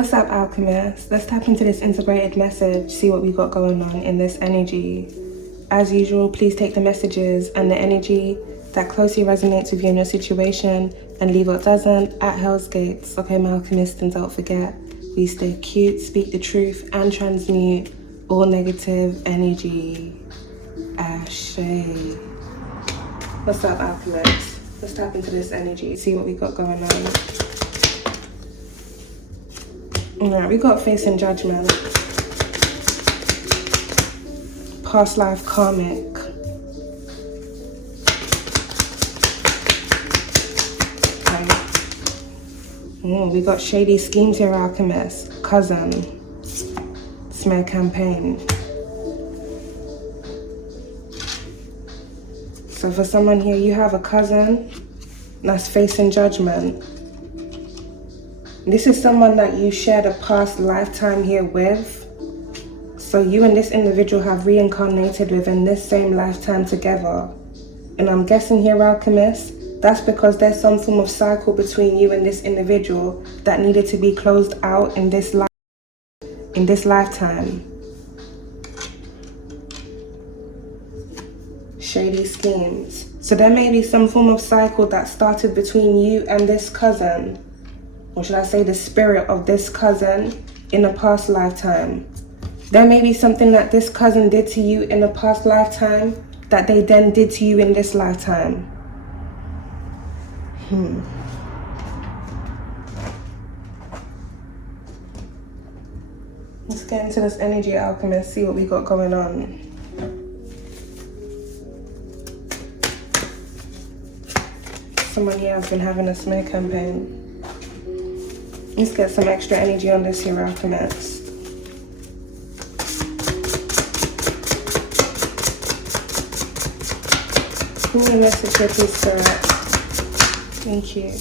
What's up, alchemists? Let's tap into this integrated message, see what we got going on in this energy. As usual, please take the messages and the energy that closely resonates with you in your situation and leave what doesn't at Hell's Gates. Okay, my alchemists, and don't forget, we stay cute, speak the truth, and transmute all negative energy. Ashe. What's up, alchemists? Let's tap into this energy, see what we got going on. Alright, we got facing judgment. Past life karmic. Okay. We got shady schemes here, alchemist. Cousin. Smear campaign. So for someone here, you have a cousin that's facing judgment. This is someone that you shared a past lifetime here with. So you and this individual have reincarnated within this same lifetime together. And I'm guessing here, alchemist, that's because there's some form of cycle between you and this individual that needed to be closed out in this lifetime. Shady schemes. So there may be some form of cycle that started between you and this cousin. Or should I say the spirit of this cousin in a past lifetime. There may be something that this cousin did to you in a past lifetime that they then did to you in this lifetime. Let's get into this energy, alchemist, see what we got going on. Someone here has been having a smear campaign. Let's get some extra energy on this here, alchemist. Give me a message here, please, Spirit. Thank you.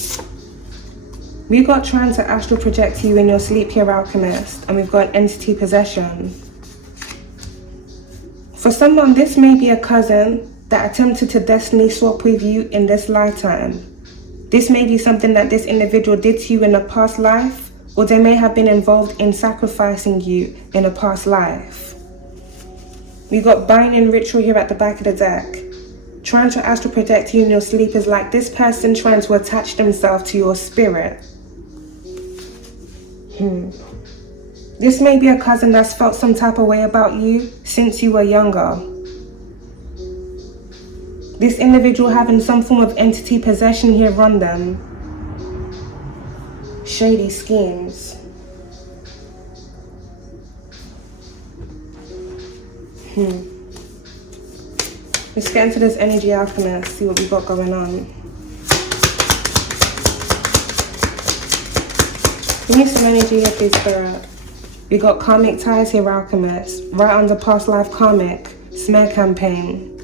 We got trying to astral project you in your sleep here, alchemist, and we've got entity possession. For someone, this may be a cousin that attempted to destiny swap with you in this lifetime. This may be something that this individual did to you in a past life, or they may have been involved in sacrificing you in a past life. We got binding ritual here at the back of the deck. Trying to astral project you in your sleep is like this person trying to attach themselves to your spirit. This may be a cousin that's felt some type of way about you since you were younger. This individual having some form of entity possession here run them. Shady schemes. Let's get into this energy, alchemist, see what we got going on. Give me some energy here, please, Spirit. We got karmic ties here, alchemist. Right under past life karmic. Smear campaign.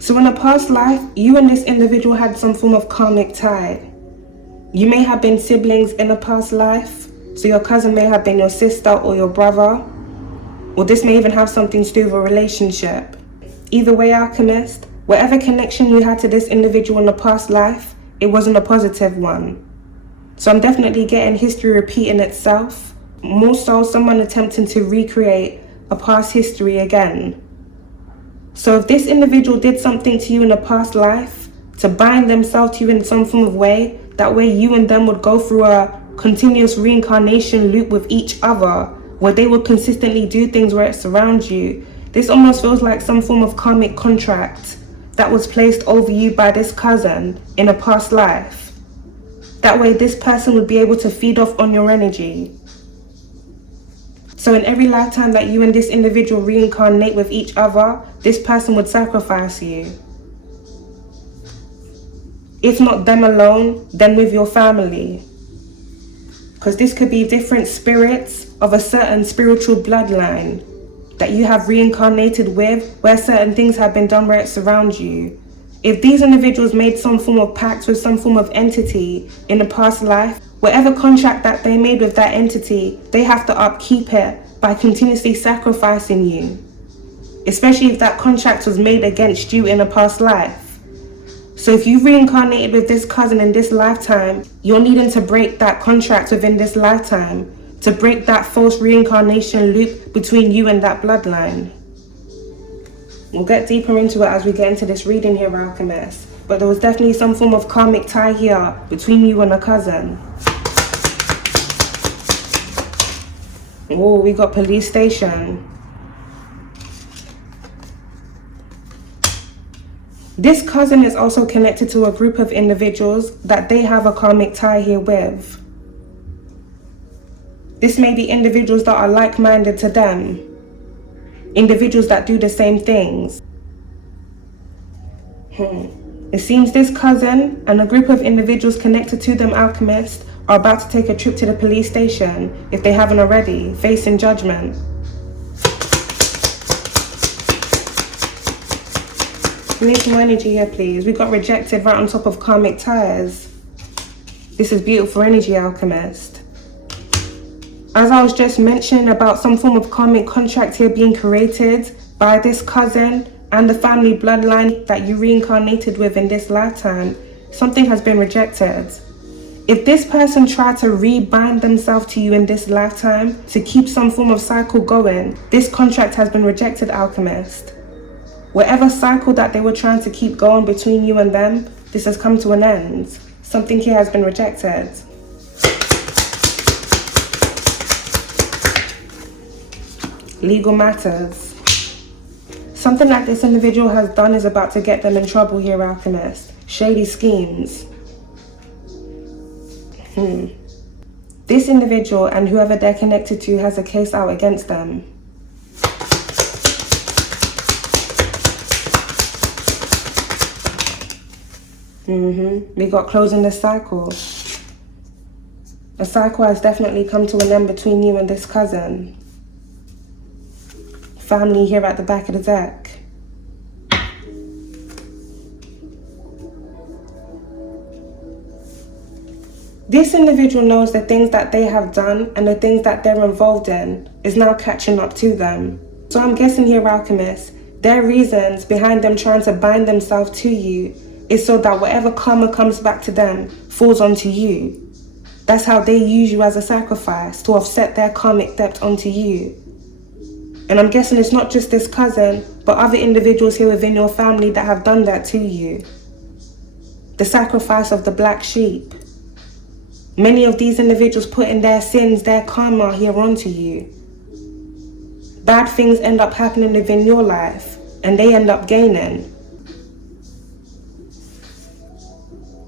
So in a past life, you and this individual had some form of karmic tie. You may have been siblings in a past life. So your cousin may have been your sister or your brother. Or this may even have something to do with a relationship. Either way, alchemist, whatever connection you had to this individual in a past life, it wasn't a positive one. So I'm definitely getting history repeating itself. More so, someone attempting to recreate a past history again. So if this individual did something to you in a past life, to bind themselves to you in some form of way, that way you and them would go through a continuous reincarnation loop with each other, where they would consistently do things where it surrounds you. This almost feels like some form of karmic contract that was placed over you by this cousin in a past life. That way this person would be able to feed off on your energy. So in every lifetime that you and this individual reincarnate with each other, this person would sacrifice you. If not them alone, then with your family. Because this could be different spirits of a certain spiritual bloodline that you have reincarnated with, where certain things have been done where it surrounds you. If these individuals made some form of pact with some form of entity in a past life, whatever contract that they made with that entity, they have to upkeep it by continuously sacrificing you. Especially if that contract was made against you in a past life. So So if you reincarnated with this cousin in this lifetime, you're needing to break that contract within this lifetime, to break that false reincarnation loop between you and that bloodline. We'll get deeper into it as we get into this reading here, Alchemist. But there was definitely some form of karmic tie here between you and a cousin. Oh, we got police station. This cousin is also connected to a group of individuals that they have a karmic tie here with. This may be individuals that are like-minded to them. Individuals that do the same things. It seems this cousin and a group of individuals connected to them, Alchemist, are about to take a trip to the police station, if they haven't already, facing judgment. We need some energy here, please. We got rejected right on top of karmic ties. This is beautiful energy, Alchemist. As I was just mentioning about some form of karmic contract here being created by this cousin and the family bloodline that you reincarnated with in this lifetime, something has been rejected. If this person tried to rebind themselves to you in this lifetime to keep some form of cycle going, this contract has been rejected, Alchemist. Whatever cycle that they were trying to keep going between you and them, this has come to an end. Something here has been rejected. Legal matters. Something that this individual has done is about to get them in trouble here, Alchemist. Shady schemes. This individual and whoever they're connected to has a case out against them. We got closing the cycle. A cycle has definitely come to an end between you and this cousin. Family here at the back of the deck. This individual knows the things that they have done and the things that they're involved in is now catching up to them. So I'm guessing here, Alchemist, their reasons behind them trying to bind themselves to you is so that whatever karma comes back to them falls onto you. That's how they use you as a sacrifice to offset their karmic debt onto you. And I'm guessing it's not just this cousin, but other individuals here within your family that have done that to you. The sacrifice of the black sheep. Many of these individuals putting their sins, their karma here onto you. Bad things end up happening within your life, and they end up gaining.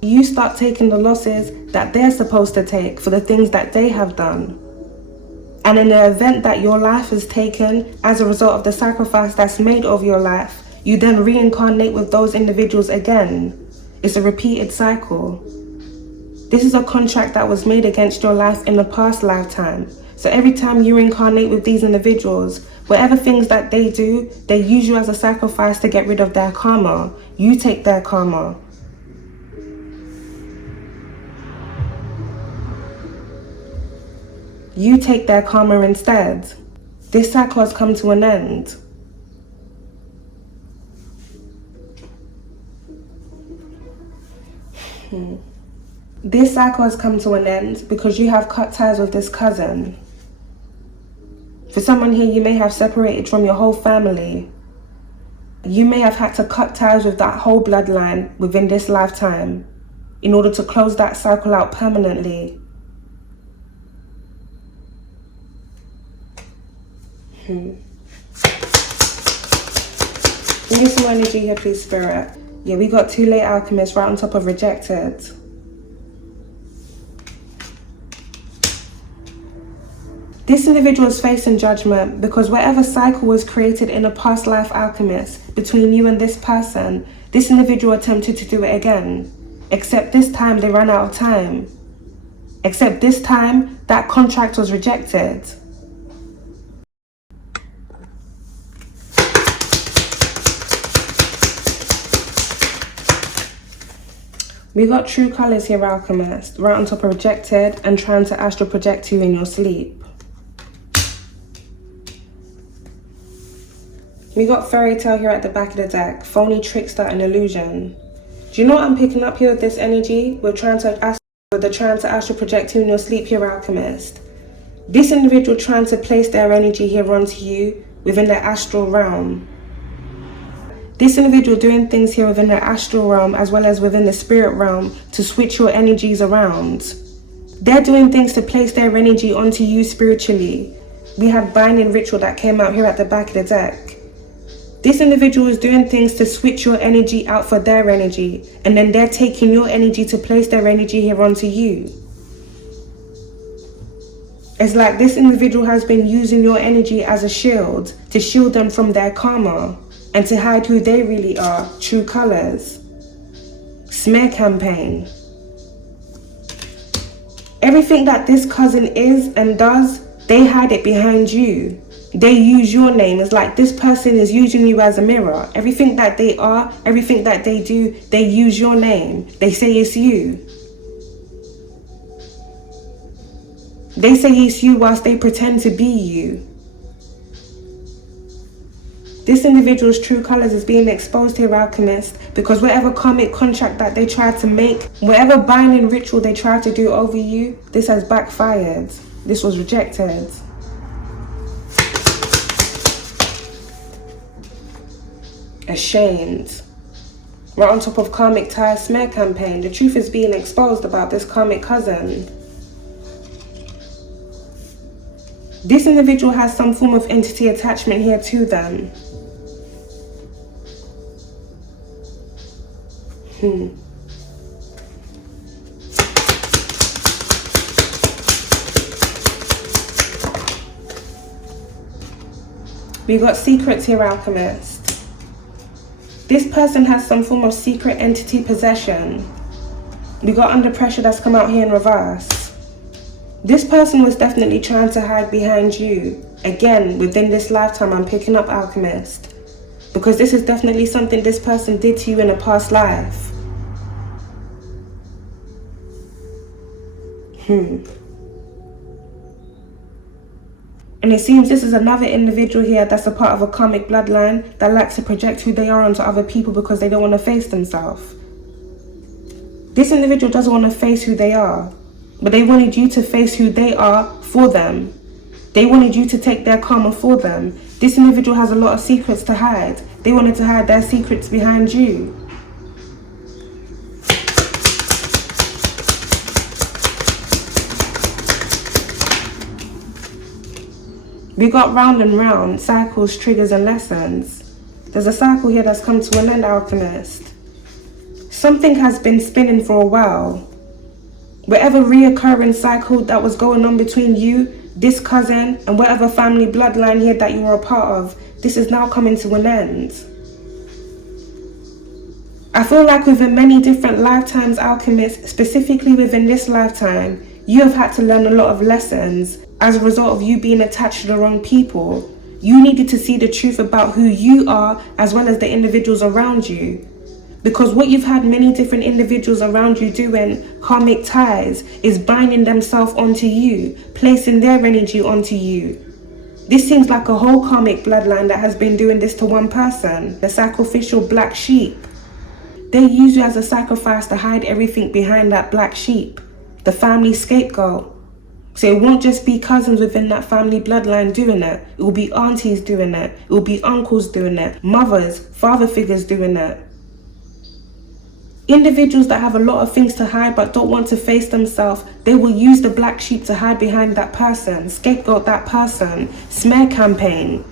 You start taking the losses that they're supposed to take for the things that they have done. And in the event that your life is taken as a result of the sacrifice that's made of your life, you then reincarnate with those individuals again. It's a repeated cycle. This is a contract that was made against your life in the past lifetime. So every time you reincarnate with these individuals, whatever things that they do, they use you as a sacrifice to get rid of their karma. You take their karma. You take their karma instead. This cycle has come to an end. This cycle has come to an end because you have cut ties with this cousin. For someone here, you may have separated from your whole family. You may have had to cut ties with that whole bloodline within this lifetime in order to close that cycle out permanently. Give me some energy here, please, Spirit. Yeah, we got two late alchemists right on top of rejected. This individual is facing judgment because whatever cycle was created in a past life, Alchemist, between you and this person, this individual attempted to do it again. Except this time they ran out of time. Except this time that contract was rejected. We got true colors here, Alchemist, right on top of rejected and trying to astral project you in your sleep. We got fairy tale here at the back of the deck, phony, trickster and illusion. Do Do you know what I'm picking up here with this energy? They're trying to astral project you in your sleep here, Alchemist. This individual trying to place their energy here onto you within their astral realm. This individual doing things here within their astral realm as well as within the spirit realm to switch your energies around. They're doing things to place their energy onto you spiritually. We had binding ritual that came out here at the back of the deck. This individual is doing things to switch your energy out for their energy, and then they're taking your energy to place their energy here onto you. It's like this individual has been using your energy as a shield to shield them from their karma and to hide who they really are, true colors. Smear campaign. Everything that this cousin is and does, they hide it behind you. They use your name. It's like this person is using you as a mirror. Everything that they are, everything that they do, they use your name. They say it's you. They say it's you whilst they pretend to be you. This individual's true colors is being exposed here, Alchemist, because whatever karmic contract that they tried to make, whatever binding ritual they tried to do over you, this has backfired. This was rejected. Ashamed. Right on top of karmic tie smear campaign, the truth is being exposed about this karmic cousin. This individual has some form of entity attachment here to them. We got secrets here, Alchemist. This person has some form of secret entity possession. We got under pressure that's come out here in reverse. This person was definitely trying to hide behind you. Again, within this lifetime, I'm picking up, Alchemist. Because this is definitely something this person did to you in a past life. And it seems this is another individual here that's a part of a karmic bloodline that likes to project who they are onto other people because they don't want to face themselves. This individual doesn't want to face who they are, but they wanted you to face who they are for them. They wanted you to take their karma for them. This individual has a lot of secrets to hide. They wanted to hide their secrets behind you. We got round and round, cycles, triggers and lessons. There's a cycle here that's come to an end, Alchemist. Something has been spinning for a while. Whatever reoccurring cycle that was going on between you, this cousin, and whatever family bloodline here that you were a part of, this is now coming to an end. I feel like within many different lifetimes, Alchemist, specifically within this lifetime, you have had to learn a lot of lessons as a result of you being attached to the wrong people. You needed to see the truth about who you are as well as the individuals around you. Because what you've had many different individuals around you doing, karmic ties, is binding themselves onto you, placing their energy onto you. This seems like a whole karmic bloodline that has been doing this to one person, the sacrificial black sheep. They use you as a sacrifice to hide everything behind that black sheep, the family scapegoat. So it won't just be cousins within that family bloodline doing it. It will be aunties doing it. It will be uncles doing it. Mothers, father figures doing it. Individuals that have a lot of things to hide but don't want to face themselves, they will use the black sheep to hide behind that person, scapegoat that person, smear campaign.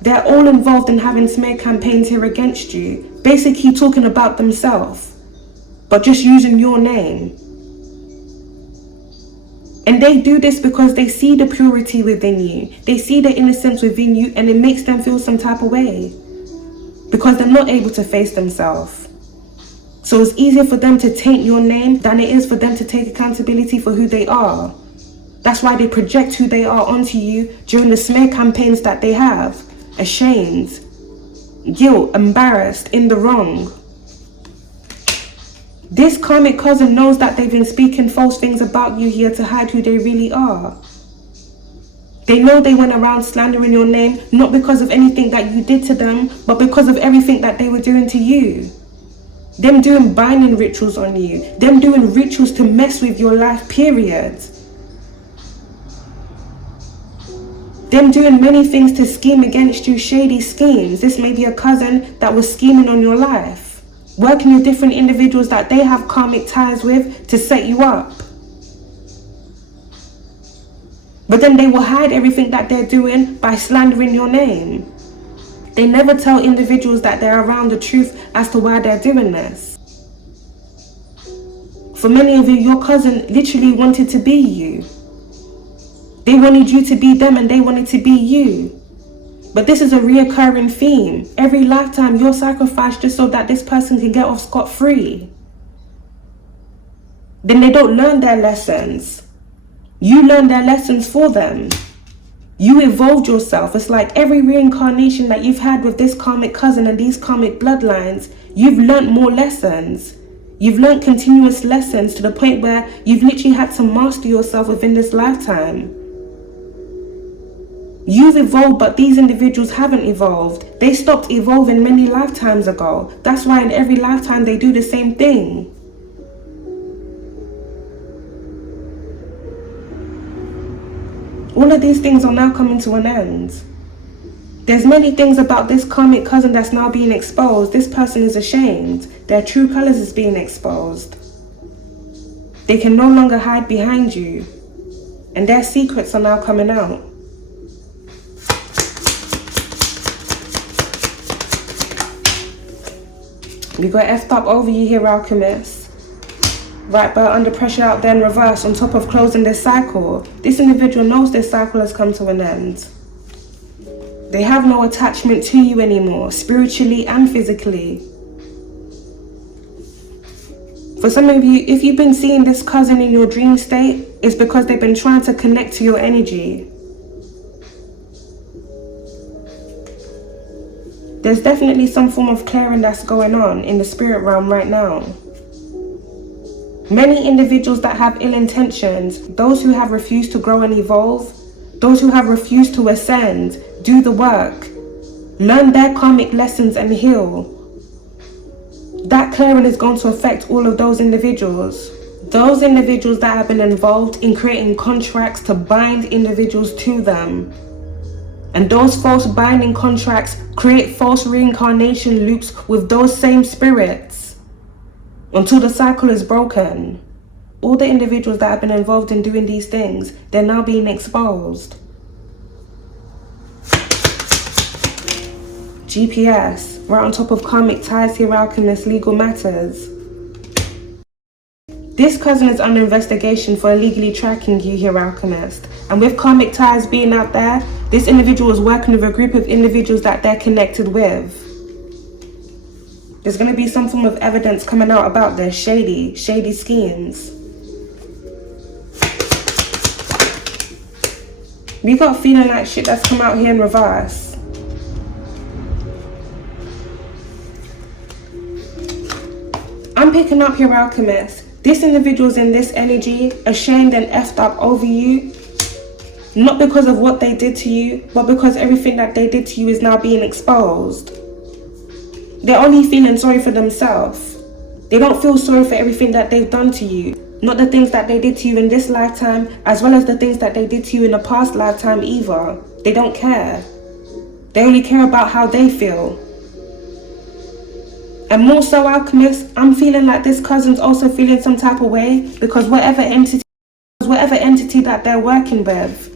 They're all involved in having smear campaigns here against you, basically talking about themselves, but just using your name. And they do this because they see the purity within you. They see the innocence within you, and it makes them feel some type of way. Because they're not able to face themselves. So it's easier for them to taint your name than it is for them to take accountability for who they are. That's why they project who they are onto you during the smear campaigns that they have. Ashamed, guilt, embarrassed, in the wrong. This karmic cousin knows that they've been speaking false things about you here to hide who they really are. They know they went around slandering your name, not because of anything that you did to them, but because of everything that they were doing to you. them doing binding rituals on you, them doing rituals to mess with your life, period. Them doing many things to scheme against you, shady schemes. This may be a cousin that was scheming on your life, working with different individuals that they have karmic ties with to set you up. But then they will hide everything that they're doing by slandering your name. They never tell individuals that they're around the truth as to why they're doing this. For many of you, your cousin literally wanted to be you. They wanted you to be them and they wanted to be you. But this is a reoccurring theme. Every lifetime you're sacrificed just so that this person can get off scot-free. Then they don't learn their lessons. You learn their lessons for them. You evolved yourself. It's like every reincarnation that you've had with this karmic cousin and these karmic bloodlines, you've learned more lessons. You've learned continuous lessons to the point where you've literally had to master yourself within this lifetime. You've evolved, but these individuals haven't evolved. They stopped evolving many lifetimes ago. That's why in every lifetime they do the same thing. All of these things are now coming to an end. There's many things about this karmic cousin that's now being exposed. This person is ashamed. Their true colors is being exposed. They can no longer hide behind you. And their secrets are now coming out. We got effed up over you here, Alchemist. Right, but under pressure out there in reverse, on top of closing this cycle. This individual knows this cycle has come to an end. They have no attachment to you anymore, spiritually and physically. For some of you, if you've been seeing this cousin in your dream state, it's because they've been trying to connect to your energy. There's definitely some form of clearing that's going on in the spirit realm right now. Many individuals that have ill intentions, those who have refused to grow and evolve, those who have refused to ascend, do the work, learn their karmic lessons and heal. That clearing is going to affect all of those individuals. Those individuals that have been involved in creating contracts to bind individuals to them. And those false binding contracts create false reincarnation loops with those same spirits. Until the cycle is broken. All the individuals that have been involved in doing these things, they're now being exposed. GPS, right on top of karmic ties here, Alchemist, legal matters. This cousin is under investigation for illegally tracking you here, Alchemist. And with karmic ties being out there, this individual is working with a group of individuals that they're connected with. There's going to be some form of evidence coming out about their shady schemes. We got feeling like shit that's come out here in reverse. I'm picking up your Alchemist. This individual's in this energy, ashamed and effed up over you. Not because of what they did to you, but because everything that they did to you is now being exposed. They're only feeling sorry for themselves. They don't feel sorry for everything that they've done to you. Not the things that they did to you in this lifetime, as well as the things that they did to you in the past lifetime either. They don't care. They only care about how they feel. And more so, Alchemist, I'm feeling like this cousin's also feeling some type of way because whatever entity that they're working with,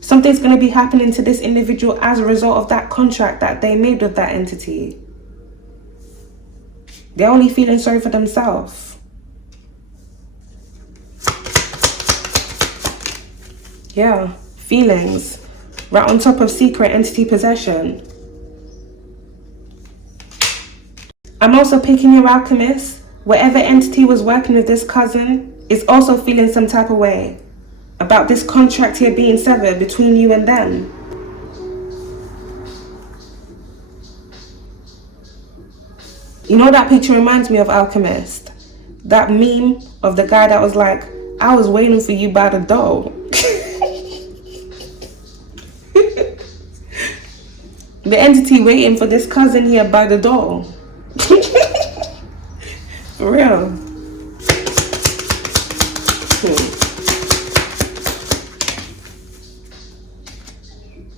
something's going to be happening to this individual as a result of that contract that they made with that entity. They're only feeling sorry for themselves. Yeah, feelings. Right on top of secret entity possession. I'm also picking your Alchemist. Whatever entity was working with this cousin is also feeling some type of way about this contract here being severed between you and them. You know that picture reminds me of Alchemist? That meme of the guy that was like, I was waiting for you by the door. The entity waiting for this cousin here by the door. For real.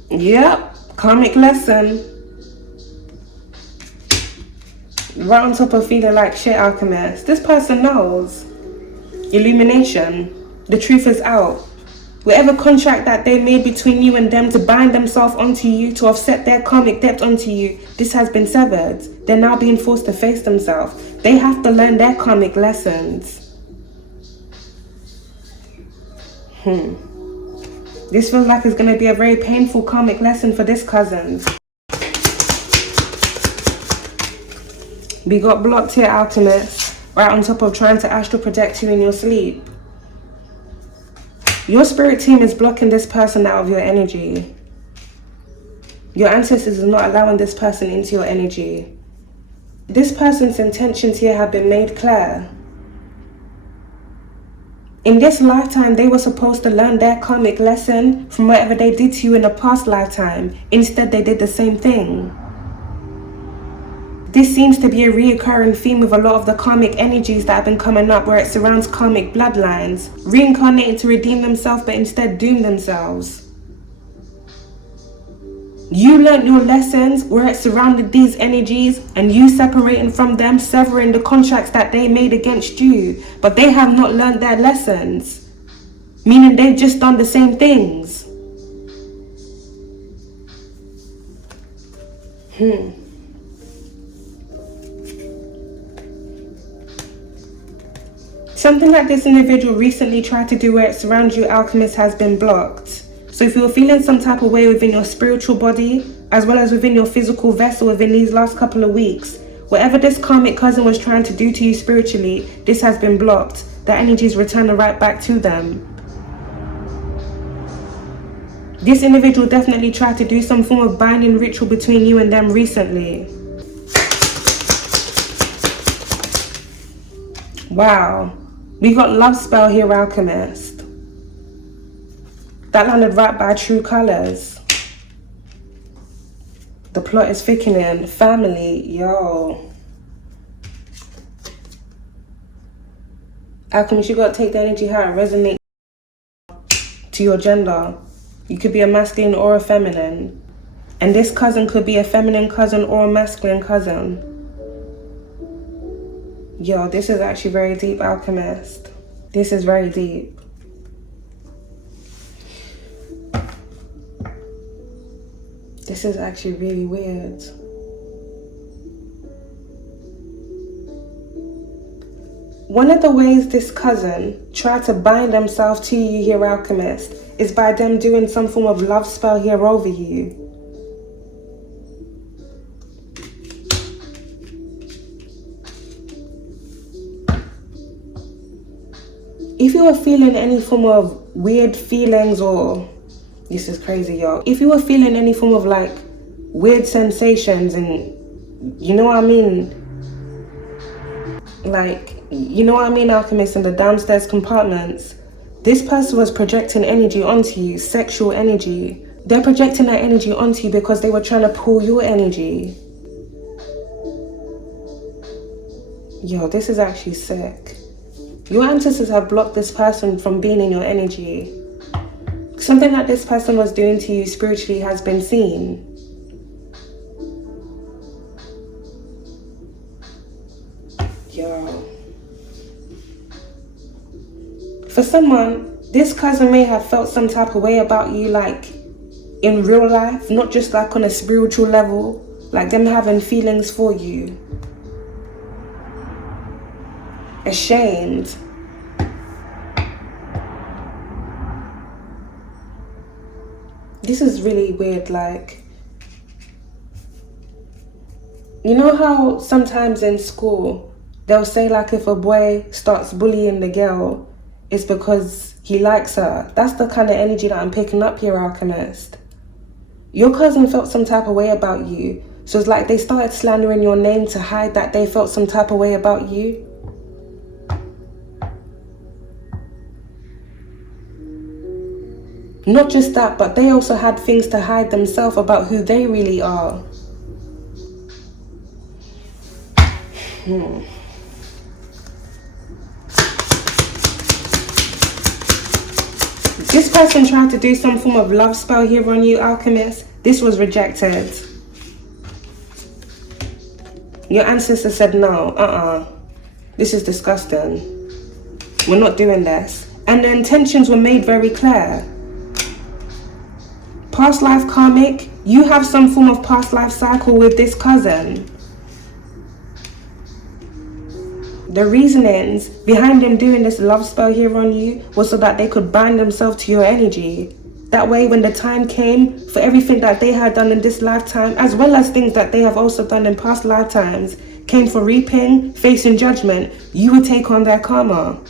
Yep, karmic lesson. Right on top of feeling like shit, Alchemist. This person knows. Illumination. The truth is out. Whatever contract that they made between you and them to bind themselves onto you, to offset their karmic debt onto you, this has been severed. They're now being forced to face themselves. They have to learn their karmic lessons. This feels like it's going to be a very painful karmic lesson for this cousin. We got blocked here, Alchemist, right on top of trying to astral project you in your sleep. Your spirit team is blocking this person out of your energy. Your ancestors are not allowing this person into your energy. This person's intentions here have been made clear. In this lifetime, they were supposed to learn their karmic lesson from whatever they did to you in a past lifetime. Instead, they did the same thing. This seems to be a reoccurring theme with a lot of the karmic energies that have been coming up, where it surrounds karmic bloodlines, reincarnating to redeem themselves but instead doom themselves. You learned your lessons where it surrounded these energies and you separating from them, severing the contracts that they made against you, but they have not learned their lessons, meaning they've just done the same things. Something that this individual recently tried to do where it surrounds you, Alchemist, has been blocked. So if you're feeling some type of way within your spiritual body, as well as within your physical vessel within these last couple of weeks, whatever this karmic cousin was trying to do to you spiritually, this has been blocked. The energy is returning right back to them. This individual definitely tried to do some form of binding ritual between you and them recently. Wow. We got love spell here, Alchemist. That landed right by true colors. The plot is thickening. Family, yo. Alchemist, you gotta take the energy how it resonates to your gender. You could be a masculine or a feminine. And this cousin could be a feminine cousin or a masculine cousin. Yo, this is actually very deep, Alchemist. This is very deep. This is actually really weird. One of the ways this cousin tried to bind themselves to you here, Alchemist, is by them doing some form of love spell here over you. If you were feeling any form of weird feelings or, this is crazy, y'all. If you were feeling any form of like weird sensations and, you know what I mean? Like, you know what I mean, Alchemist, in the downstairs compartments, this person was projecting energy onto you, sexual energy. They're projecting that energy onto you because they were trying to pull your energy. Yo, this is actually sick. Your ancestors have blocked this person from being in your energy. Something that this person was doing to you spiritually has been seen. Yo. For someone, this cousin may have felt some type of way about you, like in real life, not just like on a spiritual level, like them having feelings for you. Ashamed. This is really weird, like, you know how sometimes in school they'll say like if a boy starts bullying the girl, it's because he likes her. That's the kind of energy that I'm picking up here, Alchemist. Your cousin felt some type of way about you, so it's like they started slandering your name to hide that they felt some type of way about you. Not just that, but they also had things to hide themselves about who they really are. This person tried to do some form of love spell here on you, Alchemist. This was rejected. Your ancestor said no, this is disgusting. We're not doing this. And the intentions were made very clear. Past life karmic, you have some form of past life cycle with this cousin. The reasonings behind them doing this love spell here on you was so that they could bind themselves to your energy. That way, when the time came for everything that they had done in this lifetime, as well as things that they have also done in past lifetimes, came for reaping, facing judgment, you would take on their karma.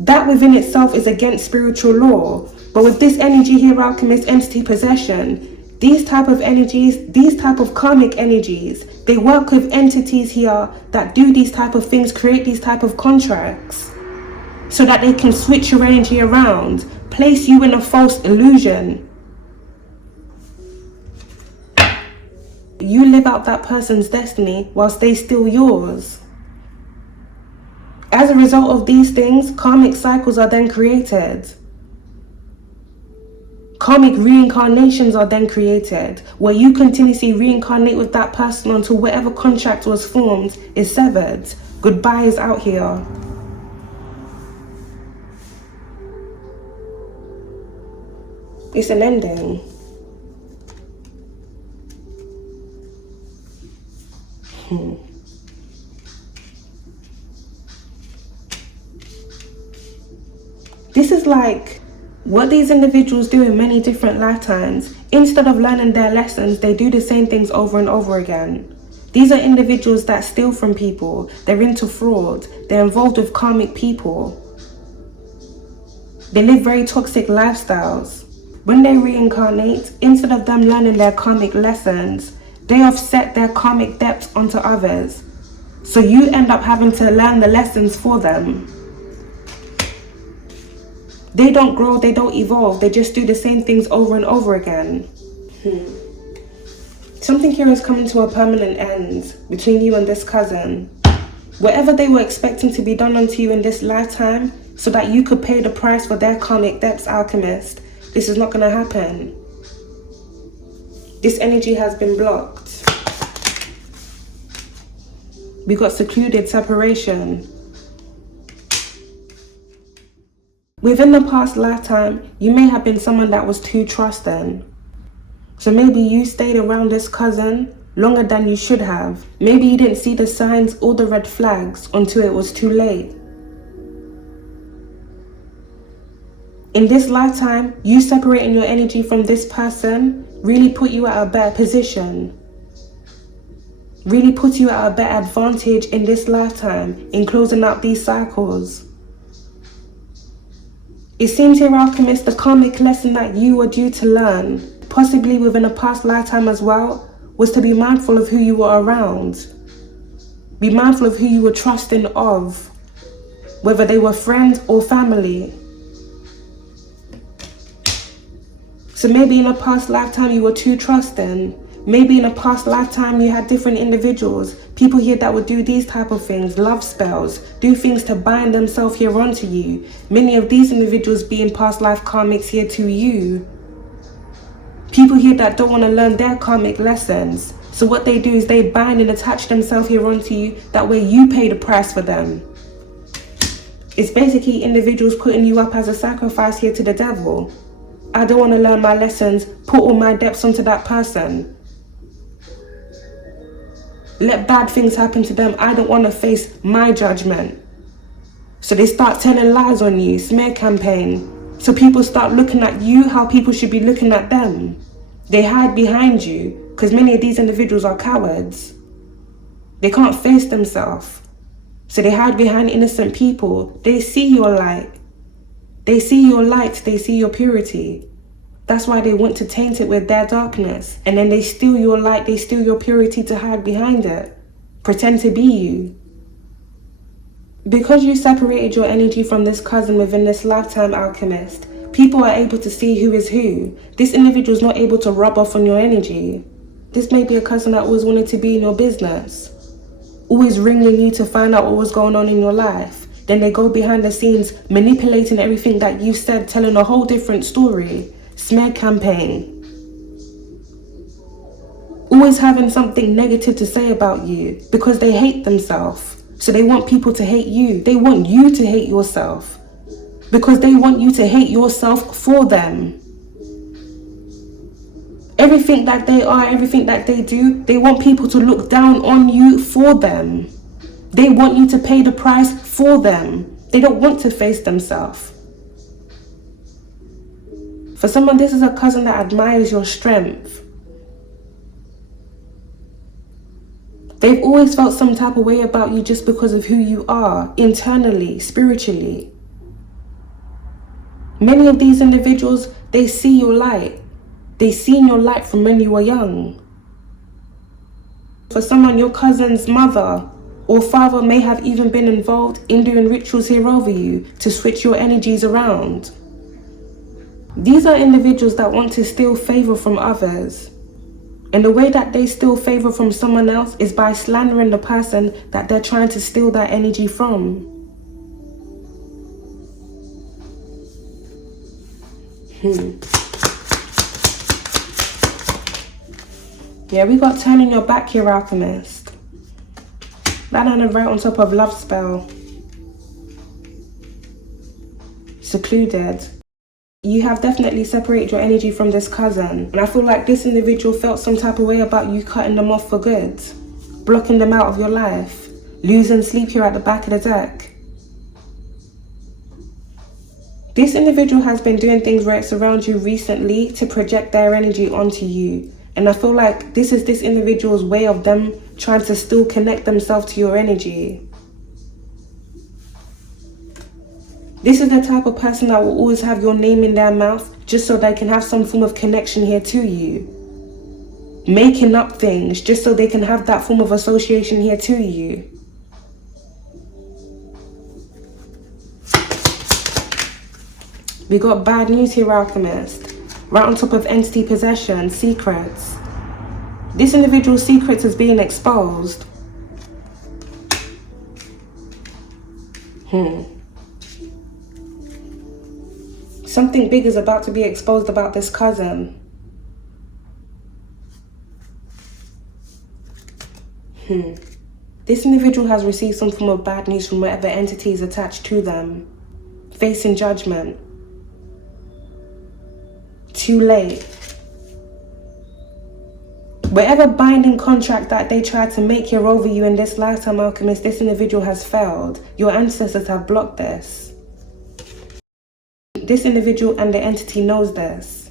That within itself is against spiritual law. But with this energy here, Alchemist, entity possession, these type of energies, these type of karmic energies, they work with entities here that do these type of things, create these type of contracts, so that they can switch your energy around, place you in a false illusion. You live out that person's destiny whilst they steal yours. As a result of these things, karmic cycles are then created. Karmic reincarnations are then created, where you continuously reincarnate with that person until whatever contract was formed is severed. Goodbye is out here. It's an ending. This is like what these individuals do in many different lifetimes. Instead of learning their lessons, they do the same things over and over again. These are individuals that steal from people. They're into fraud. They're involved with karmic people. They live very toxic lifestyles. When they reincarnate, instead of them learning their karmic lessons, they offset their karmic debts onto others. So you end up having to learn the lessons for them. They don't grow, they don't evolve, they just do the same things over and over again. Something here is coming to a permanent end between you and this cousin. Whatever they were expecting to be done unto you in this lifetime, so that you could pay the price for their karmic debts, Alchemist, this is not going to happen. This energy has been blocked. We got secluded separation. Within the past lifetime, you may have been someone that was too trusting. So maybe you stayed around this cousin longer than you should have. Maybe you didn't see the signs or the red flags until it was too late. In this lifetime, you separating your energy from this person really put you at a better position. Really put you at a better advantage in this lifetime in closing out these cycles. It seems here, Alchemist, the karmic lesson that you were due to learn, possibly within a past lifetime as well, was to be mindful of who you were around. Be mindful of who you were trusting of, whether they were friends or family. So maybe in a past lifetime you were too trusting. Maybe in a past lifetime you had different individuals, people here that would do these type of things, love spells, do things to bind themselves here onto you. Many of these individuals being past life karmics here to you. People here that don't want to learn their karmic lessons. So what they do is they bind and attach themselves here onto you. That way you pay the price for them. It's basically individuals putting you up as a sacrifice here to the devil. I don't want to learn my lessons, put all my debts onto that person. Let bad things happen to them. I don't want to face my judgment. So they start telling lies on you, smear campaign. So people start looking at you how people should be looking at them. They hide behind you because many of these individuals are cowards. They can't face themselves. So they hide behind innocent people. They see your light. They see your light. They see your purity. That's why they want to taint it with their darkness. And then they steal your light, they steal your purity to hide behind it. Pretend to be you. Because you separated your energy from this cousin within this lifetime, Alchemist, people are able to see who is who. This individual is not able to rub off on your energy. This may be a cousin that always wanted to be in your business. Always ringing you to find out what was going on in your life. then they go behind the scenes manipulating everything that you said, telling a whole different story. Smear campaign. Always having something negative to say about you because they hate themselves. So they want people to hate you. They want you to hate yourself because they want you to hate yourself for them. Everything that they are, everything that they do, they want people to look down on you for them. They want you to pay the price for them. They don't want to face themselves. For someone, this is a cousin that admires your strength. They've always felt some type of way about you just because of who you are, internally, spiritually. Many of these individuals, they see your light. They seen your light from when you were young. For someone, your cousin's mother or father may have even been involved in doing rituals here over you to switch your energies around. These are individuals that want to steal favor from others. And the way that they steal favor from someone else is by slandering the person that they're trying to steal that energy from. Yeah, we got turning your back here, Alchemist. That landed right on top of love spell. Secluded. You have definitely separated your energy from this cousin. And I feel like this individual felt some type of way about you cutting them off for good. Blocking them out of your life. Losing sleep here at the back of the deck. This individual has been doing things where it's around you recently to project their energy onto you. And I feel like this is this individual's way of them trying to still connect themselves to your energy. This is the type of person that will always have your name in their mouth just so they can have some form of connection here to you. Making up things just so they can have that form of association here to you. We got bad news here, Alchemist. Right on top of entity possession, secrets. This individual's secrets is being exposed. Something big is about to be exposed about this cousin. This individual has received some form of bad news from whatever entity is attached to them. Facing judgment. Too late. Whatever binding contract that they tried to make here over you in this lifetime, Alchemist, this individual has failed. Your ancestors have blocked this. This individual and the entity knows this.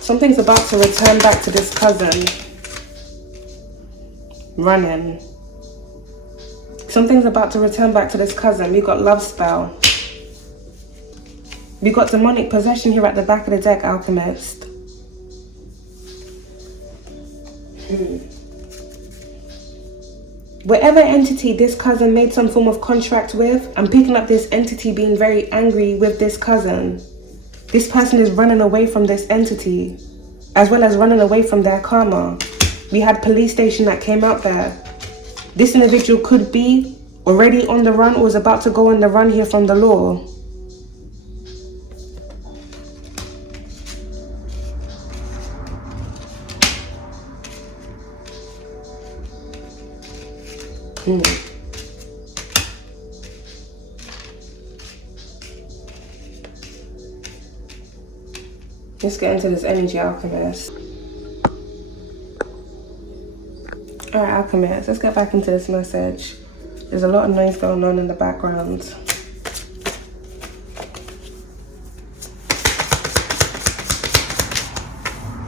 Something's about to return back to this cousin. Running. Something's about to return back to this cousin. We got love spell. We got demonic possession here at the back of the deck, Alchemist. Whatever entity this cousin made some form of contract with, I'm picking up this entity being very angry with this cousin. This person is running away from this entity, as well as running away from their karma. We had police station that came out there. This individual could be already on the run or is about to go on the run here from the law. Let's get into this energy, Alchemist. Alright, Alchemist, let's get back into this message. There's a lot of noise going on in the background.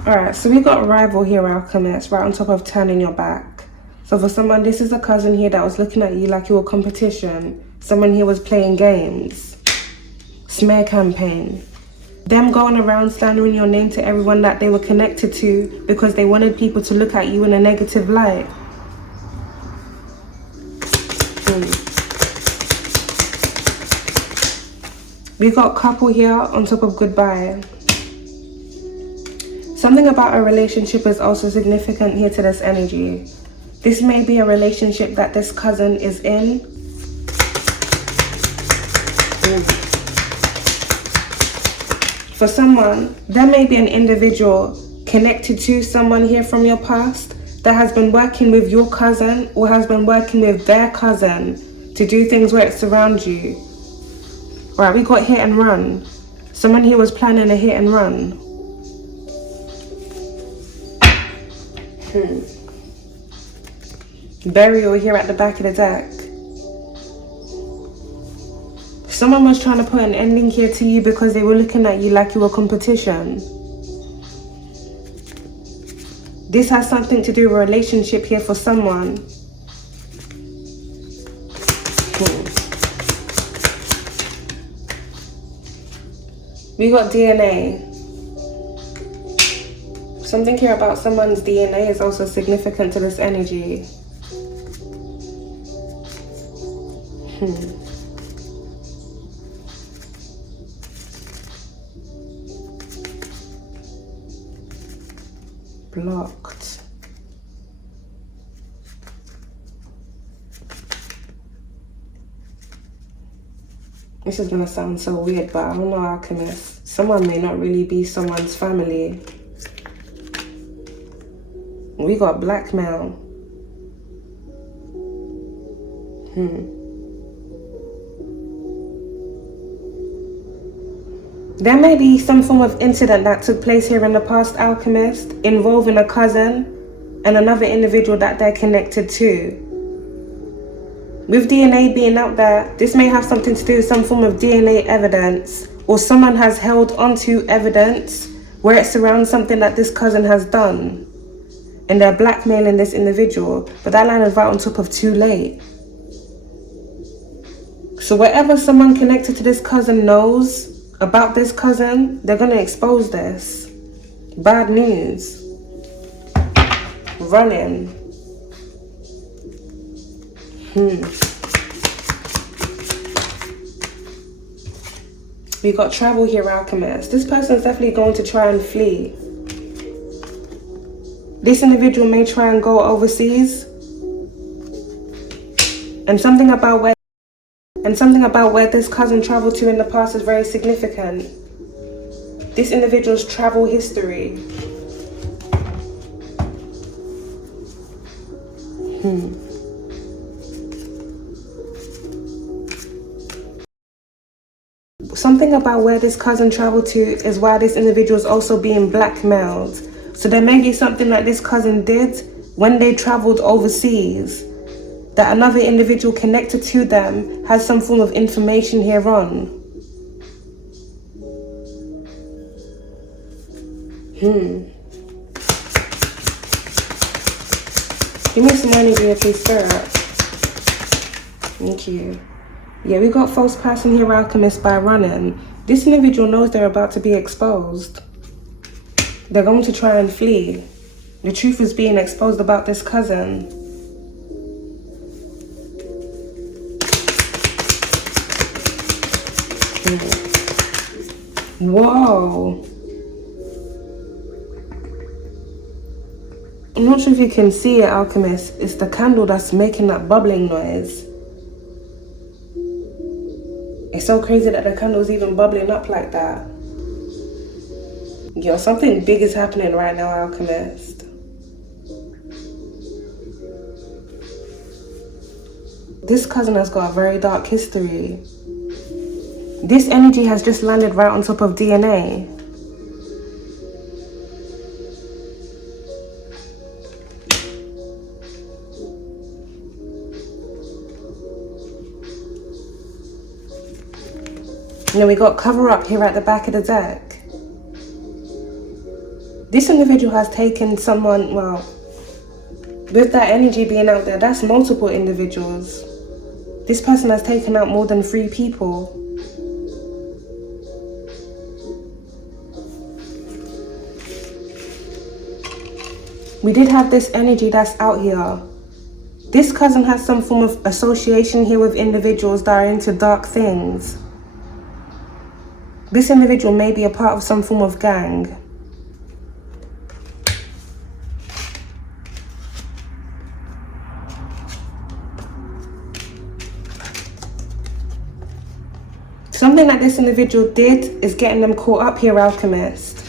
Alright, so we got rival here, Alchemist, right on top of turning your back. So for someone, this is a cousin here that was looking at you like you were competition. Someone here was playing games. Smear campaign. Them going around slandering your name to everyone that they were connected to because they wanted people to look at you in a negative light. We got couple here on top of goodbye. Something about a relationship is also significant here to this energy. This may be a relationship that this cousin is in. For someone, there may be an individual connected to someone here from your past that has been working with your cousin or has been working with their cousin to do things where it surrounds you. Right, we got hit and run. Someone here was planning a hit and run. Burial here at the back of the deck. Someone was trying to put an ending here to you because they were looking at you like you were competition. This has something to do with a relationship here for someone. We got DNA. Something here about someone's DNA is also significant to this energy. Blocked. This is gonna sound so weird, but I don't know, Alchemist. Someone may not really be someone's family. We got blackmail. There may be some form of incident that took place here in the past, Alchemist, involving a cousin and another individual that they're connected to. With DNA being out there, this may have something to do with some form of DNA evidence, or someone has held onto evidence where it surrounds something that this cousin has done. And they're blackmailing this individual, but that line is right on top of too late. So whatever someone connected to this cousin knows about this cousin, they're gonna expose this. Bad news. Running. We got travel here, Alchemist. This person's definitely going to try and flee. This individual may try and go overseas. And something about where this cousin traveled to in the past is very significant. This individual's travel history. Something about where this cousin traveled to is why this individual is also being blackmailed. So there may be something that this cousin did when they traveled overseas that another individual connected to them has some form of information here on. Give me some energy here, please, Spirit. Thank you. Yeah, we got false person here, Alchemist, by running. This individual knows they're about to be exposed. They're going to try and flee. The truth is being exposed about this cousin. Whoa. I'm not sure if you can see it, Alchemist. It's the candle that's making that bubbling noise. It's so crazy that the candle's even bubbling up like that. Yo, something big is happening right now, Alchemist. This cousin has got a very dark history. This energy has just landed right on top of DNA. And then we got cover up here at the back of the deck. This individual has taken someone, well, with that energy being out there, that's multiple individuals. This person has taken out more than 3 people. We did have this energy that's out here. This cousin has some form of association here with individuals that are into dark things. This individual may be a part of some form of gang. Something that this individual did is getting them caught up here, Alchemist.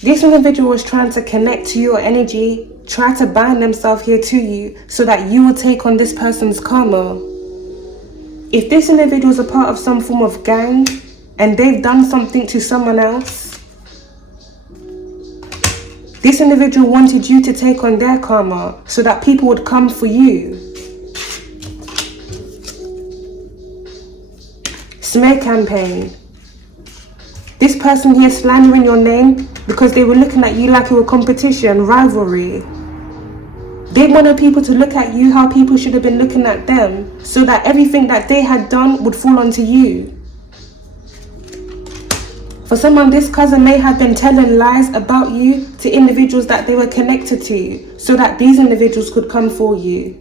This individual was trying to connect to your energy, try to bind themselves here to you so that you will take on this person's karma. If this individual is a part of some form of gang and they've done something to someone else, this individual wanted you to take on their karma so that people would come for you. Smear campaign. This person here slandering your name because they were looking at you like you were competition, rivalry. They wanted people to look at you how people should have been looking at them so that everything that they had done would fall onto you. For someone, this cousin may have been telling lies about you to individuals that they were connected to so that these individuals could come for you.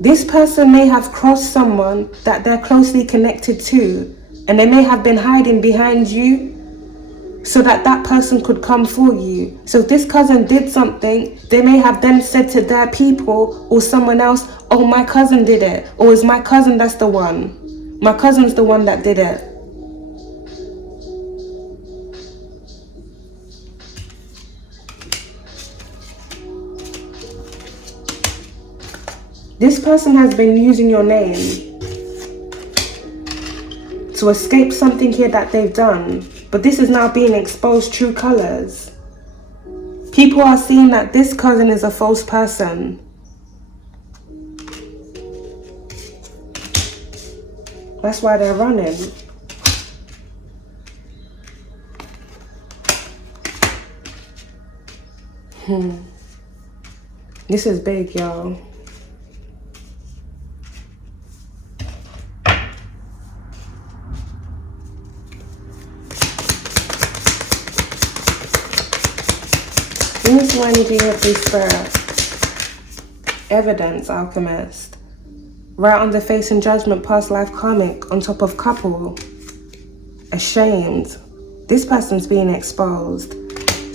This person may have crossed someone that they're closely connected to, and they may have been hiding behind you so that that person could come for you. So if this cousin did something, they may have then said to their people or someone else, oh, my cousin did it, or is my cousin that's the one. My cousin's the one that did it. This person has been using your name to escape something here that they've done, but this is now being exposed true colors. People are seeing that this cousin is a false person. That's why they're running. This is big, y'all. Give me some energy here, please, Spirit. Evidence, Alchemist. Right under facing judgment, past life karmic, on top of couple. Ashamed. This person's being exposed.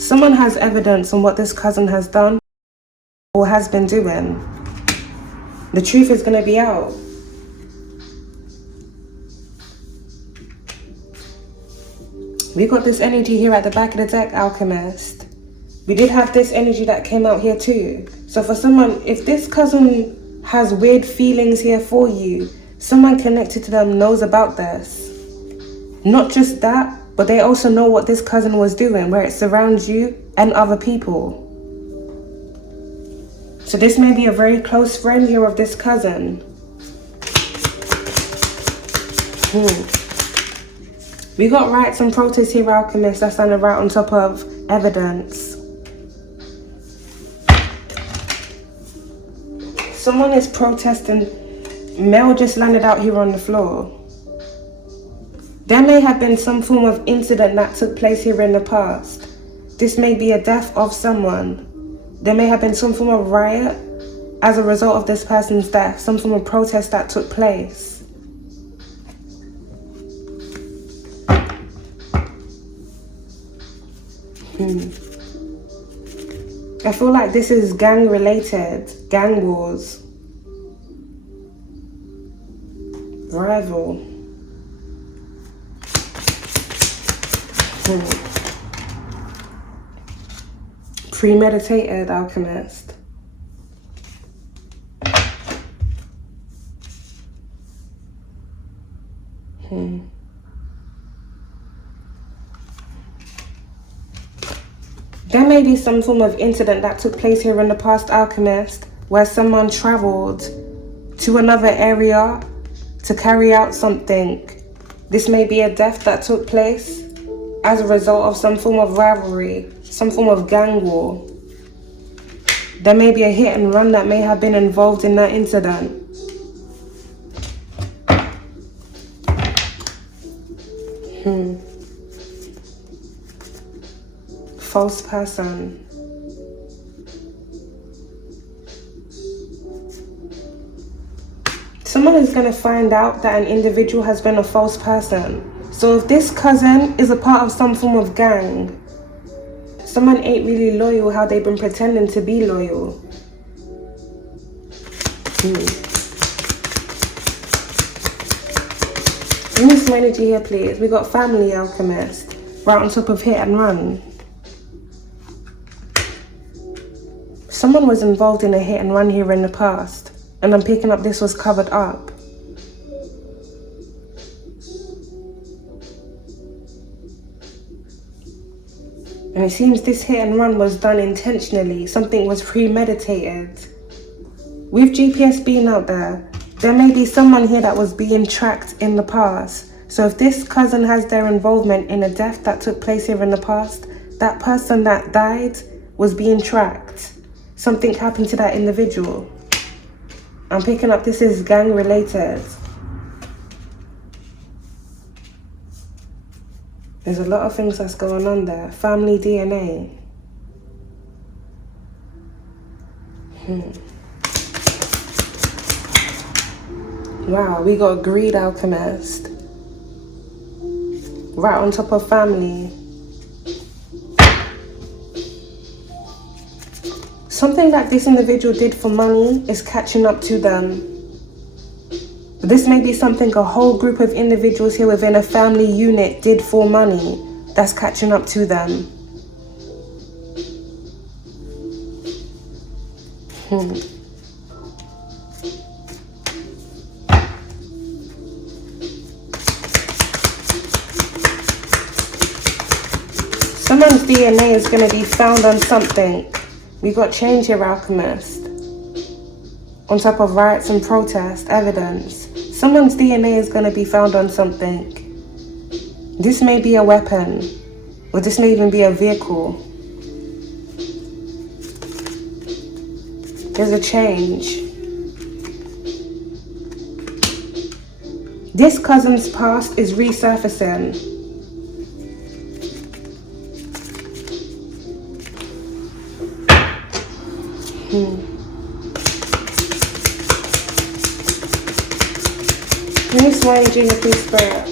Someone has evidence on what this cousin has done or has been doing. The truth is going to be out. We got this energy here at the back of the deck, Alchemist. We did have this energy that came out here too. So for someone, if this cousin has weird feelings here for you, someone connected to them knows about this. Not just that, but they also know what this cousin was doing, where it surrounds you and other people. So this may be a very close friend here of this cousin. We got rights and protests here, Alchemist. That's standing right on top of evidence. Someone is protesting. Mel just landed out here on the floor. There may have been some form of incident that took place here in the past. This may be a death of someone. There may have been some form of riot as a result of this person's death, some form of protest that took place. I feel like this is gang related, gang wars, rival. Premeditated, Alchemist. There may be some form of incident that took place here in the past, Alchemist, where someone traveled to another area to carry out something. This may be a death that took place as a result of some form of rivalry, some form of gang war. There may be a hit and run that may have been involved in that incident. False person. Someone is going to find out that an individual has been a false person. So if this cousin is a part of some form of gang, someone ain't really loyal how they've been pretending to be loyal. Give me some energy here, please. We got family alchemist right on top of hit and run. Someone was involved in a hit and run here in the past, and I'm picking up this was covered up. And it seems this hit and run was done intentionally. Something was premeditated. With GPS being out there, there may be someone here that was being tracked in the past. So if this cousin has their involvement in a death that took place here in the past, that person that died was being tracked. Something happened to that individual. I'm picking up this is gang related. There's a lot of things that's going on there. Family DNA. Wow, we got a greed alchemist. Right on top of family. Something that this individual did for money is catching up to them. This may be something a whole group of individuals here within a family unit did for money that's catching up to them. Someone's DNA is going to be found on something. We got change here, alchemist. On top of riots and protest evidence. Someone's DNA is going to be found on something. This may be a weapon, or this may even be a vehicle. There's a change. This cousin's past is resurfacing. Can you smile energy here, please, spirit?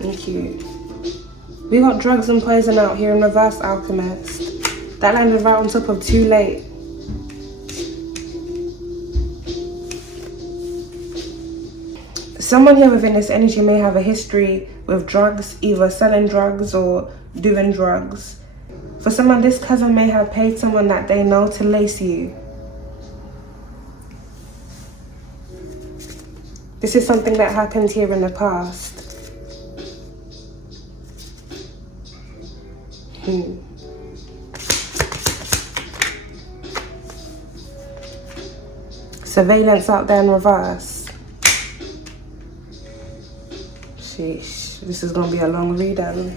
Thank you. We got drugs and poison out here in reverse, alchemist. That landed right on top of too late. Someone here within this energy may have a history with drugs, either selling drugs or doing drugs. For someone, this cousin may have paid someone that they know to lace you. This is something that happened here in the past. Surveillance out there in reverse. Sheesh, this is going to be a long reading.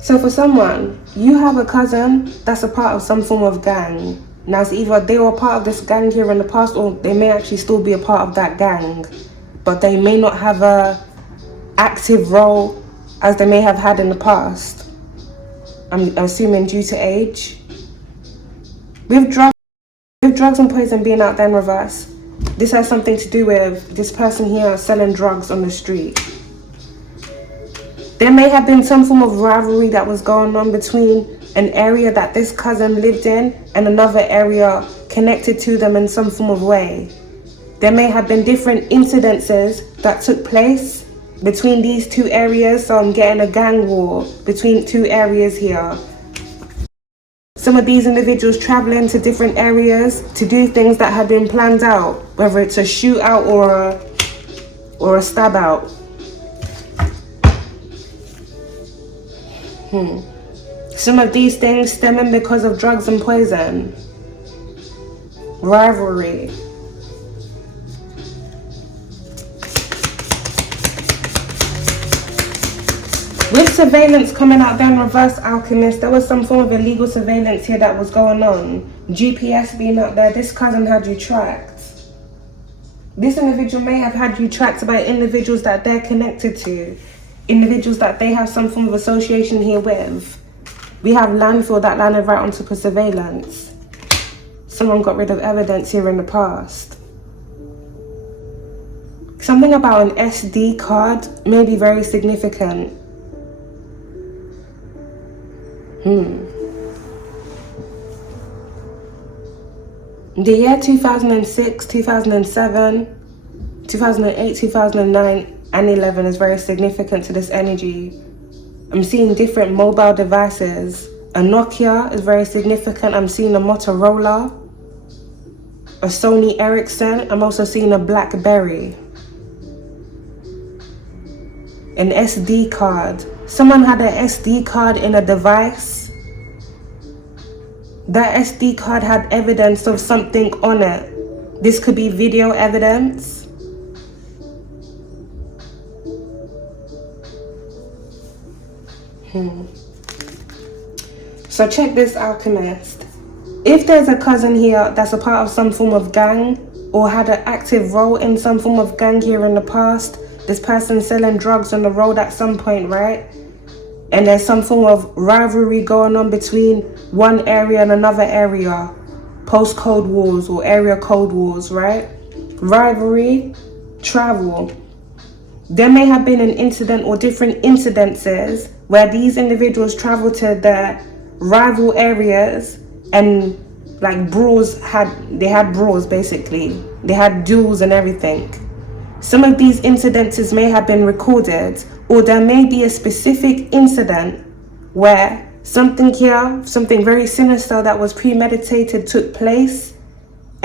So for someone, you have a cousin that's a part of some form of gang. Now it's either they were part of this gang here in the past, or they may actually still be a part of that gang, but they may not have a active role as they may have had in the past. I'm assuming due to age. With drugs and poison being out there in reverse, this has something to do with this person here selling drugs on the street. There may have been some form of rivalry that was going on between an area that this cousin lived in and another area connected to them in some form of way. There may have been different incidences that took place between these two areas, so I'm getting a gang war between two areas here. Some of these individuals traveling to different areas to do things that had been planned out, whether it's a shootout or a stab out. Some of these things stemming because of drugs and poison. Rivalry. With surveillance coming out there in reverse, alchemist, there was some form of illegal surveillance here that was going on. GPS being out there, this cousin had you tracked. This individual may have had you tracked by individuals that they're connected to. Individuals that they have some form of association here with. We have landfill that landed right on top of surveillance. Someone got rid of evidence here in the past. Something about an SD card may be very significant. The year 2006, 2007, 2008, 2009 and 11 is very significant to this energy. I'm seeing different mobile devices. A Nokia is very significant. I'm seeing a Motorola, a Sony Ericsson. I'm also seeing a BlackBerry. An SD card. Someone had an SD card in a device. That SD card had evidence of something on it. This could be video evidence. So check this, alchemist. If there's a cousin here that's a part of some form of gang or had an active role in some form of gang here in the past, this person selling drugs on the road at some point, right? And there's some form of rivalry going on between one area and another area, post-Cold Wars or area Cold Wars, right? Rivalry, travel. There may have been an incident or different incidences where these individuals travel to their rival areas and like brawls they had brawls basically. They had duels and everything. Some of these incidences may have been recorded, or there may be a specific incident where something very sinister that was premeditated took place,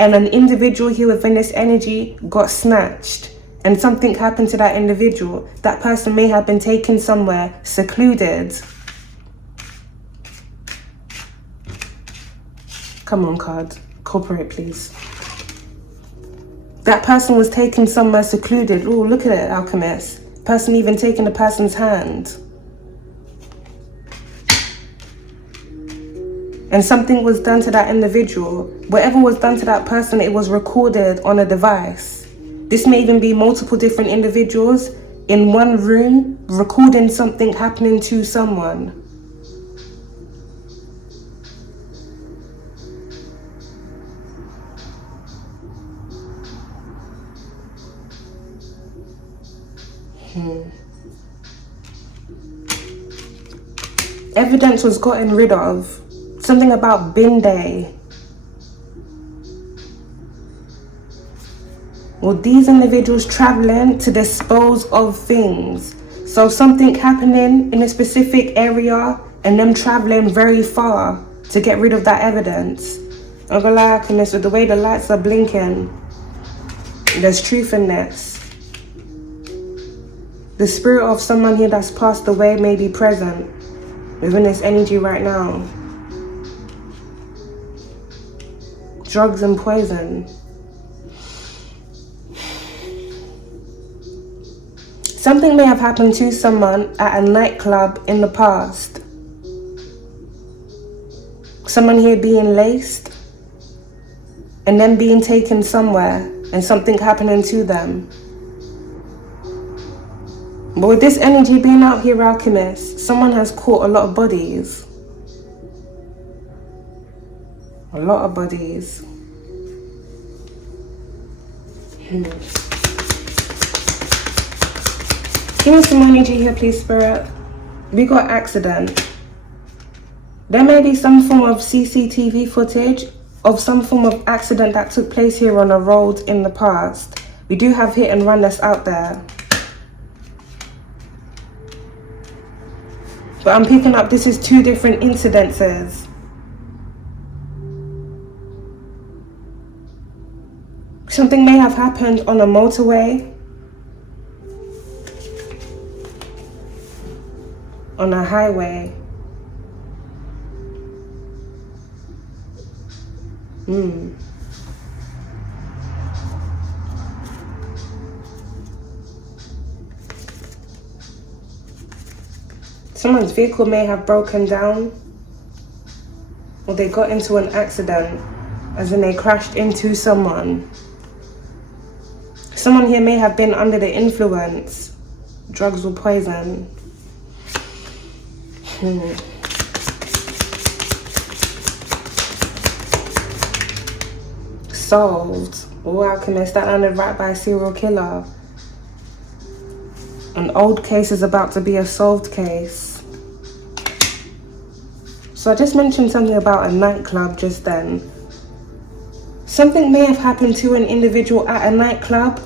and an individual here within this energy got snatched, and something happened to that individual. That person may have been taken somewhere secluded. Come on, card. Cooperate, please. That person was taken somewhere secluded. Oh, look at it, alchemist. Person even taking the person's hand. And something was done to that individual. Whatever was done to that person, it was recorded on a device. This may even be multiple different individuals in one room recording something happening to someone. Evidence was gotten rid of. Something about bin day. Well, these individuals traveling to dispose of things. So something happening in a specific area and them traveling very far to get rid of that evidence. I'm gonna lie, alchemist, with the way the lights are blinking, there's truth in this. The spirit of someone here that's passed away may be present within this energy right now. Drugs and poison. Something may have happened to someone at a nightclub in the past. Someone here being laced and then being taken somewhere and something happening to them. But with this energy being out here, alchemist, someone has caught a lot of bodies. A lot of bodies. Give me some energy here, please, Spirit. We got accident. There may be some form of CCTV footage of some form of accident that took place here on a road in the past. We do have hit and run that's out there. But I'm picking up this is two different incidences. Something may have happened on a motorway, on a highway. Someone's vehicle may have broken down, or they got into an accident, as in they crashed into someone. Someone here may have been under the influence, drugs or poison. Solved. Oh, alchemist, that landed right by a serial killer. An old case is about to be a solved case. So I just mentioned something about a nightclub just then. Something may have happened to an individual at a nightclub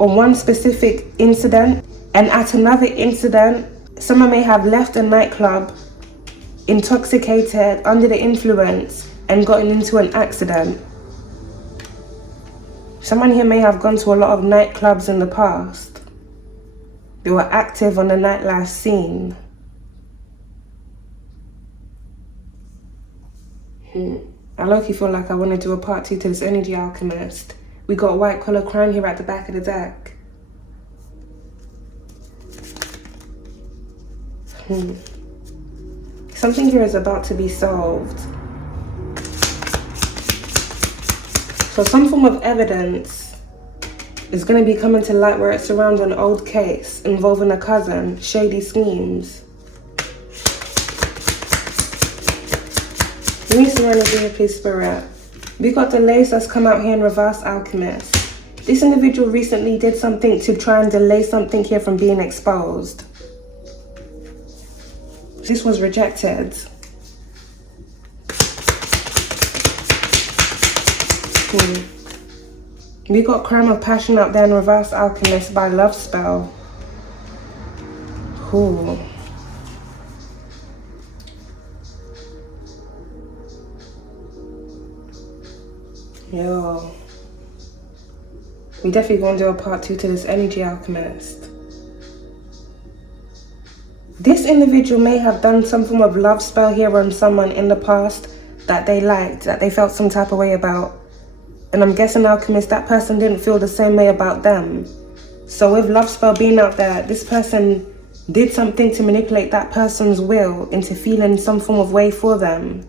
on one specific incident, and at another incident, someone may have left a nightclub intoxicated, under the influence, and gotten into an accident. Someone here may have gone to a lot of nightclubs in the past. They were active on the nightlife scene. I low-key feel like I want to do a part 2 to this energy alchemist. We got white collar crime here at the back of the deck. Something here is about to be solved. So some form of evidence is going to be coming to light where it surrounds an old case involving a cousin, shady schemes. Give me some energy here, please, Spirit. We got the lace that's come out here in reverse, Alchemist. This individual recently did something to try and delay something here from being exposed. This was rejected. We got Crime of Passion out there in reverse, Alchemist, by Love Spell. Ooh. Yo. We definitely gonna do a part 2 to this energy alchemist. This individual may have done some form of love spell here on someone in the past that they liked, that they felt some type of way about. And I'm guessing, alchemist, that person didn't feel the same way about them. So with love spell being out there, this person did something to manipulate that person's will into feeling some form of way for them.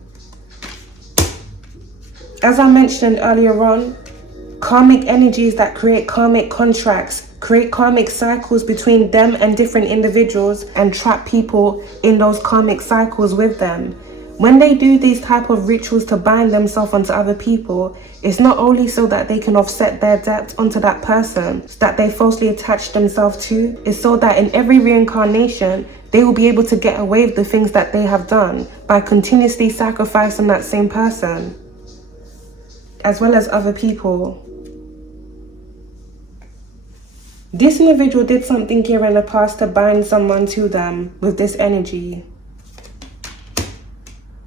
As I mentioned earlier on, karmic energies that create karmic contracts, create karmic cycles between them and different individuals, and trap people in those karmic cycles with them. When they do these type of rituals to bind themselves onto other people, it's not only so that they can offset their debt onto that person that they falsely attach themselves to, it's so that in every reincarnation, they will be able to get away with the things that they have done by continuously sacrificing that same person, as well as other people. This individual did something here in the past to bind someone to them with this energy.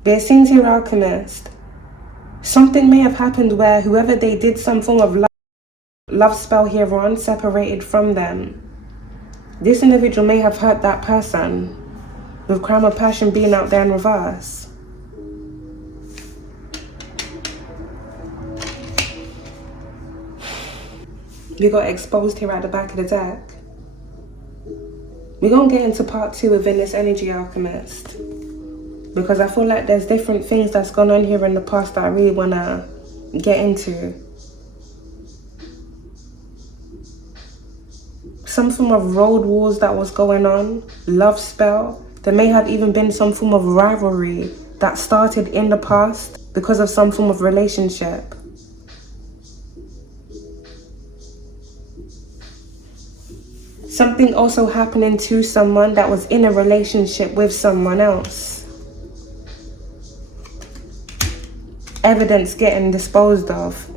But it seems here, alchemist, something may have happened where whoever they did some form of love spell here on separated from them. This individual may have hurt that person, with Crime of Passion being out there in reverse. We got exposed here at the back of the deck. We're going to get into part 2 within this energy alchemist, because I feel like there's different things that's gone on here in the past that I really want to get into. Some form of road wars that was going on, love spell. There may have even been some form of rivalry that started in the past because of some form of relationship. Something also happening to someone that was in a relationship with someone else. Evidence getting disposed of.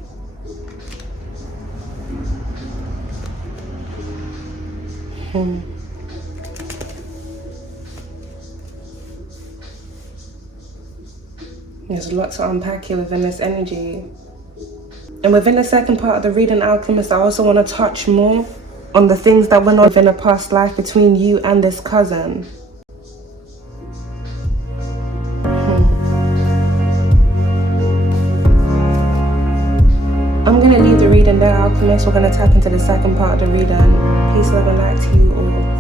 There's a lot to unpack here within this energy. And within the second part of the reading, alchemist, I also want to touch more on the things that went on within a past life between you and this cousin. I'm going to leave the reading there, alchemist. We're going to tap into the second part of the reading. Peace, love, and light to you all.